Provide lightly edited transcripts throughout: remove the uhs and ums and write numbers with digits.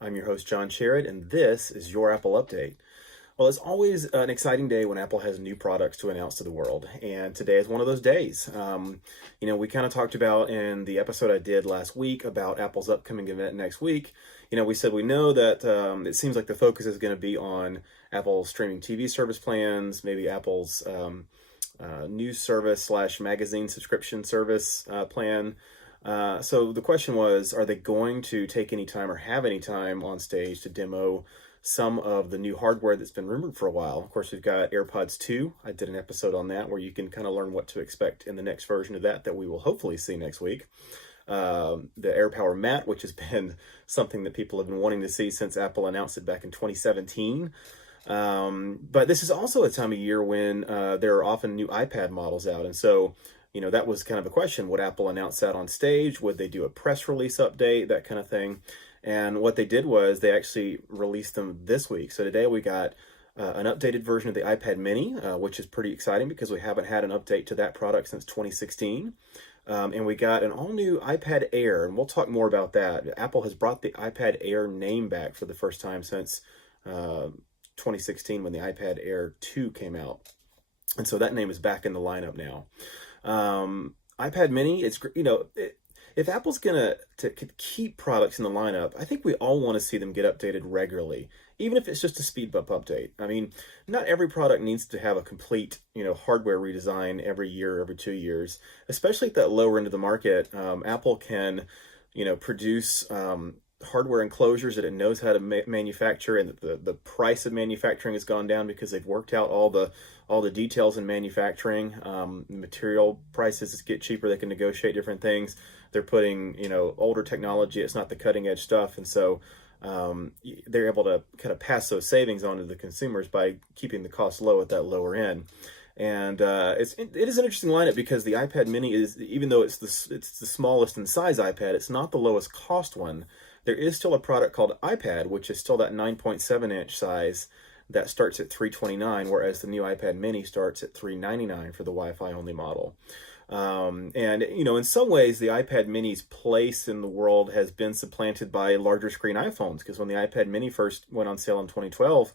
I'm your host, John Sherrod, and this is your Apple Update. Well, it's always an exciting day when Apple has new products to announce to the world, and today is one of those days. We kind of talked about in the episode I did last week about Apple's upcoming event next week. We said we know that it seems like the focus is going to be on Apple's streaming TV service plans, maybe Apple's news service slash magazine subscription service plan. So the question was, are they going to take any time or have any time on stage to demo some of the new hardware that's been rumored for a while? Of course, we've got AirPods 2. I did an episode on that where you can kind of learn what to expect in the next version of that we will hopefully see next week. The AirPower Mat, which has been something that people have been wanting to see since Apple announced it back in 2017. But this is also a time of year when there are often new iPad models out. And so, that was kind of a question. Would Apple announce that on stage? Would they do a press release update, that kind of thing? And what they did was they actually released them this week. So today we got an updated version of the iPad mini, which is pretty exciting because we haven't had an update to that product since 2016. And we got an all-new iPad Air, and we'll talk more about that. Apple has brought the iPad Air name back for the first time since 2016 when the iPad Air 2 came out. And so that name is back in the lineup now. iPad mini, if Apple's gonna to keep products in the lineup, I think we all want to see them get updated regularly, even if it's just a speed bump update. I mean, not every product needs to have a complete, hardware redesign every year, every 2 years, especially at that lower end of the market. Apple can, produce hardware enclosures that it knows how to manufacture, and the price of manufacturing has gone down because they've worked out all the details in manufacturing. Material prices get cheaper. They can negotiate different things. They're putting older technology. It's not the cutting edge stuff, and so they're able to kind of pass those savings on to the consumers by keeping the cost low at that lower end. And it is an interesting lineup because the iPad mini is, even though it's the smallest in size iPad, it's not the lowest cost one. There is still a product called iPad, which is still that 9.7-inch size that starts at $329, whereas the new iPad mini starts at $399 for the Wi-Fi only model. In some ways, the iPad mini's place in the world has been supplanted by larger screen iPhones, because when the iPad mini first went on sale in 2012,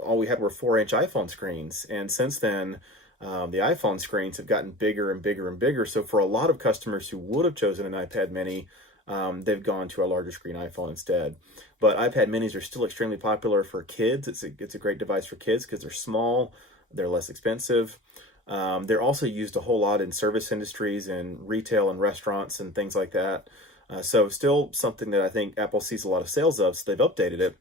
all we had were 4-inch iPhone screens. And since then, the iPhone screens have gotten bigger and bigger and bigger. So for a lot of customers who would have chosen an iPad mini, they've gone to a larger screen iPhone instead. But iPad minis are still extremely popular for kids. It's a great device for kids because they're small, they're less expensive. They're also used a whole lot in service industries and retail and restaurants and things like that. So still something that I think Apple sees a lot of sales of, so they've updated it.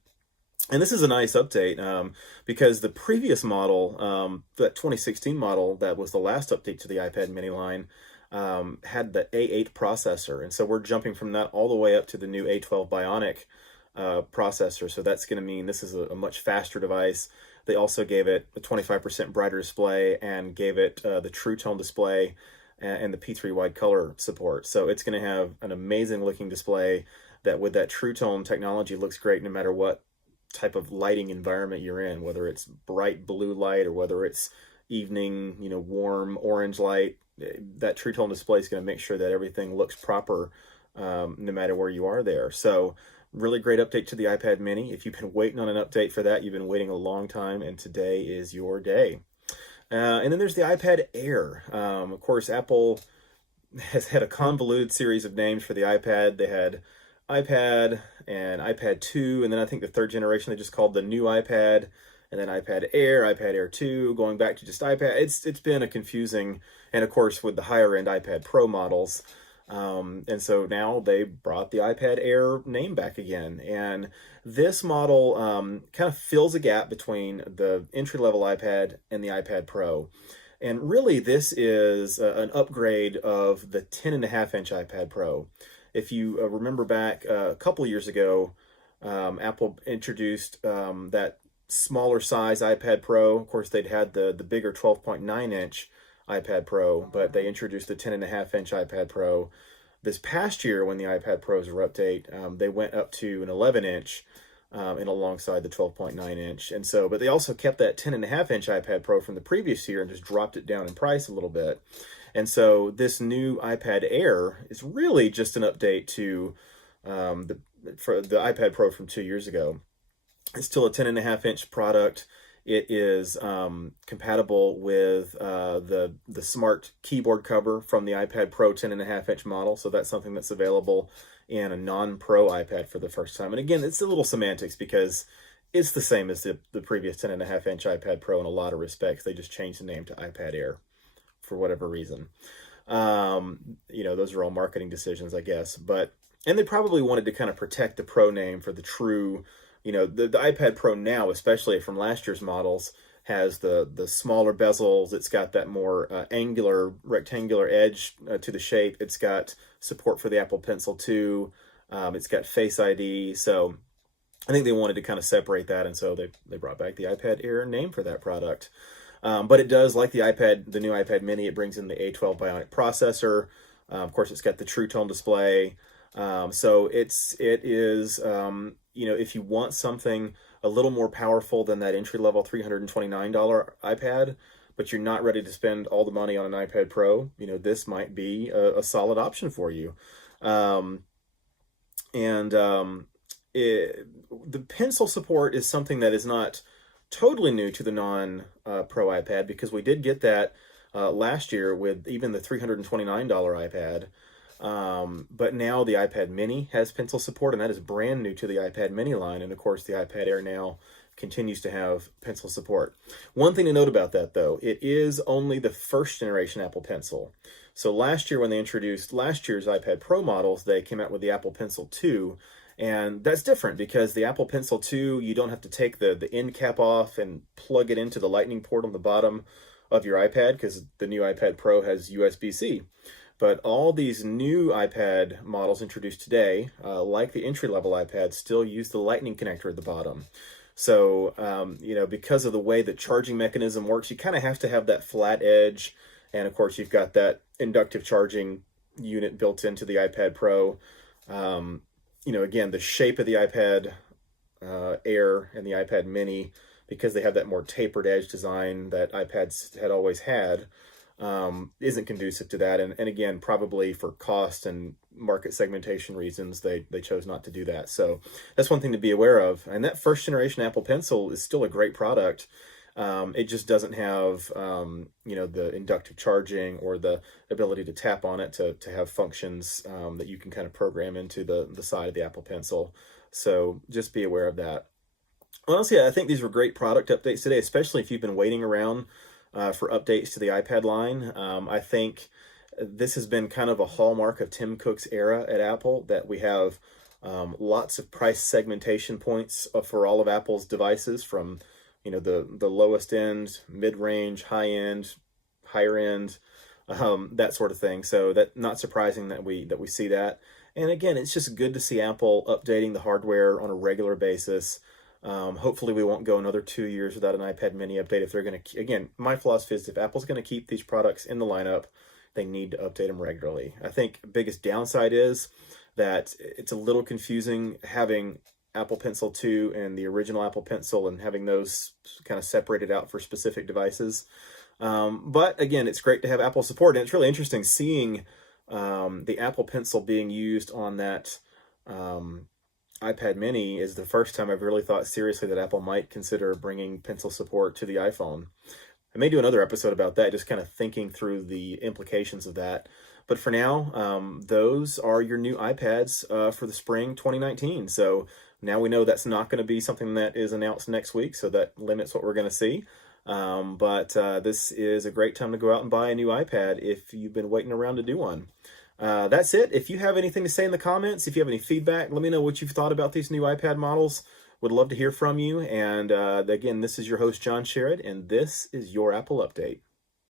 And this is a nice update because the previous model, that 2016 model that was the last update to the iPad mini line, had the A8 processor. And so we're jumping from that all the way up to the new A12 Bionic processor. So that's going to mean this is a much faster device. They also gave it a 25% brighter display and gave it the True Tone display and the P3 wide color support. So it's going to have an amazing looking display that, with that True Tone technology, looks great no matter what type of lighting environment you're in, whether it's bright blue light or whether it's evening, warm orange light. That True Tone display is going to make sure that everything looks proper no matter where you are there. So really great update to the iPad mini. If you've been waiting on an update for that, you've been waiting a long time, and today is your day. And then there's the iPad Air. Of course, Apple has had a convoluted series of names for the iPad. They had iPad and iPad 2, and then I think the third generation they just called the new iPad, and then iPad Air 2, going back to just iPad. It's been a confusing, and of course with the higher end iPad Pro models. And so now they brought the iPad Air name back again. And this model kind of fills a gap between the entry-level iPad and the iPad Pro. And really, this is an upgrade of the 10.5-inch iPad Pro. If you remember back a couple of years ago, Apple introduced that smaller size iPad Pro. Of course, they'd had the bigger 12.9-inch iPad Pro, but they introduced the 10.5-inch iPad Pro. This past year, when the iPad Pros were update, they went up to an 11-inch and alongside the 12.9-inch. And so, but they also kept that 10.5-inch iPad Pro from the previous year and just dropped it down in price a little bit. And so this new iPad Air is really just an update to for the iPad Pro from 2 years ago. It's still a 10.5-inch product. It is compatible with the smart keyboard cover from the iPad Pro 10.5-inch model. So that's something that's available in a non-Pro iPad for the first time. And again, it's a little semantics because it's the same as the previous 10.5-inch iPad Pro in a lot of respects. They just changed the name to iPad Air for whatever reason. Those are all marketing decisions, I guess. And they probably wanted to kind of protect the Pro name for the true, the iPad Pro now, especially from last year's models, has the smaller bezels. It's got that more angular, rectangular edge to the shape. It's got support for the Apple Pencil 2. It's got Face ID. So I think they wanted to kind of separate that, and so they brought back the iPad Air name for that product. But it does, like the new iPad Mini, it brings in the A12 Bionic processor. Of course, it's got the True Tone display. So it is, if you want something a little more powerful than that entry-level $329 iPad, but you're not ready to spend all the money on an iPad Pro, this might be a solid option for you. The pencil support is something that is not totally new to the non-Pro iPad, because we did get that last year with even the $329 iPad. But now the iPad Mini has pencil support, and that is brand new to the iPad Mini line. And of course, the iPad Air now continues to have pencil support. One thing to note about that, though, it is only the first generation Apple Pencil. So last year, when they introduced last year's iPad Pro models, they came out with the Apple Pencil 2. And that's different because the Apple Pencil 2, you don't have to take the end cap off and plug it into the Lightning port on the bottom of your iPad, because the new iPad Pro has USB-C. But all these new iPad models introduced today, like the entry-level iPad, still use the Lightning connector at the bottom. So, because of the way the charging mechanism works, you kind of have to have that flat edge. And of course, you've got that inductive charging unit built into the iPad Pro. Again, the shape of the iPad Air and the iPad Mini, because they have that more tapered edge design that iPads had always had, isn't conducive to that. And again, probably for cost and market segmentation reasons, they chose not to do that. So that's one thing to be aware of. And that first generation Apple Pencil is still a great product. It just doesn't have, the inductive charging or the ability to tap on it to have functions that you can kind of program into the side of the Apple Pencil. So just be aware of that. Honestly, I think these were great product updates today, especially if you've been waiting around for updates to the iPad line. I think this has been kind of a hallmark of Tim Cook's era at Apple, that we have lots of price segmentation points for all of Apple's devices, from the lowest end, mid-range, high end, higher end, that sort of thing. So that not surprising that we see that. And again, it's just good to see Apple updating the hardware on a regular basis. Hopefully we won't go another 2 years without an iPad Mini update. If they're going to, again, my philosophy is if Apple's going to keep these products in the lineup, they need to update them regularly. I think the biggest downside is that it's a little confusing having Apple Pencil 2 and the original Apple Pencil and having those kind of separated out for specific devices. But again, it's great to have Apple support. And it's really interesting seeing the Apple Pencil being used on that iPad Mini is the first time I've really thought seriously that Apple might consider bringing pencil support to the iPhone. I may do another episode about that, just kind of thinking through the implications of that. But for now, those are your new iPads for the spring 2019. So now we know that's not going to be something that is announced next week, so that limits what we're going to see. But this is a great time to go out and buy a new iPad if you've been waiting around to do one. That's it. If you have anything to say in the comments, if you have any feedback, let me know what you've thought about these new iPad models. Would love to hear from you. And again, this is your host, John Sherrod, and this is your Apple Update.